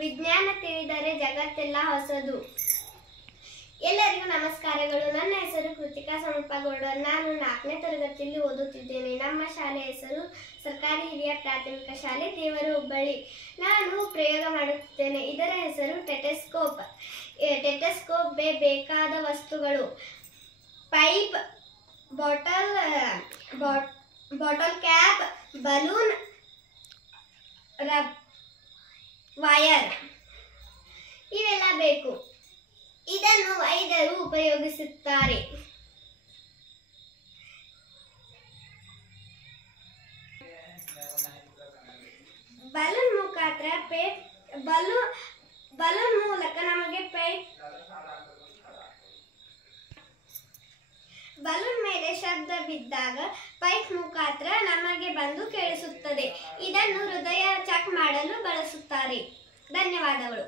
ವಿಜ್ಞಾನ ತಿಳಿದರೆ ಜಗತ್ತೆಲ್ಲ ಹೊಸದು. ಎಲ್ಲರಿಗೂ ನಮಸ್ಕಾರಗಳು. ನನ್ನ ಹೆಸರು ಕೃತಿಕಾ ಸಮಪ್ಪಗೌಡ. ನಾನು 4ನೇ ತರಗತಿಯಲ್ಲಿ ಓದುತ್ತಿದ್ದೇನೆ. ನಮ್ಮ ಶಾಲೆ ಹೆಸರು ಸರ್ಕಾರಿ ಹಿರಿಯ ಪ್ರಾಥಮಿಕ ಶಾಲೆ ದೇವರ ಹುಬ್ಬಳ್ಳಿ. ನಾನು ಪ್ರಯೋಗ ಮಾಡುತ್ತಿದ್ದೇನೆ. ಇದರ ಹೆಸರು ಟೆಟೆಸ್ಕೋಪ್. ಟೆಟೆಸ್ಕೋಪ್ ಬೇಕಾದ ವಸ್ತುಗಳು: pipe, bottle cap, balloon, wire ಇವೆಲ್ಲ ಬೇಕು. ಇದನ್ನು ವೈದ್ಯರು ಉಪಯೋಗಿಸುತ್ತಾರೆ. ಬಲೂನ್ ಮುಖಾಂತರ ಬಲೂನ್ ಮೂಲಕ ನಮಗೆ ಬಲೂನ್ ಮೇಲೆ ಶಬ್ದ ಬಿದ್ದಾಗ ಪೈಪ್ ಮುಖಾಂತರ ನಮಗೆ ಬಂದು ಕೇಳಿಸುತ್ತದೆ. ಇದನ್ನು ಹೃದಯ ಚೆಕ್ ಮಾಡಲು ಬಳಸುತ್ತಾರೆ. ಧನ್ಯವಾದಗಳು.